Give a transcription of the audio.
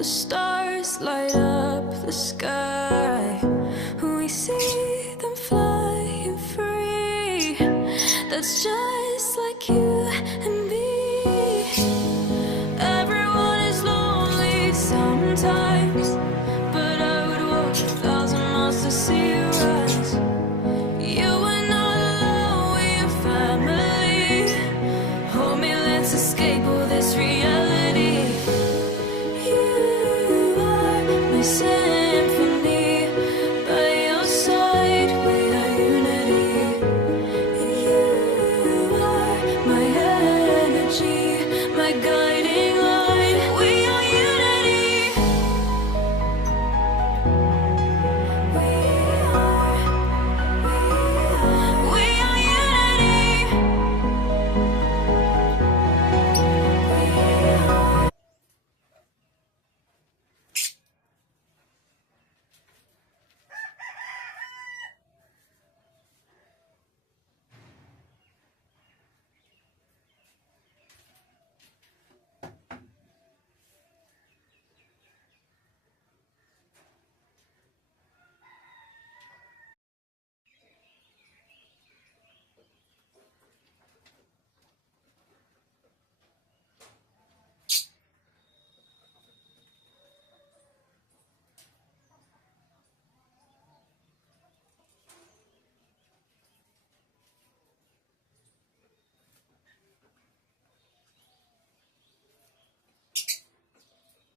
The stars light up the sky. We see them flying free. That's just like you and me. Everyone is lonely sometimes.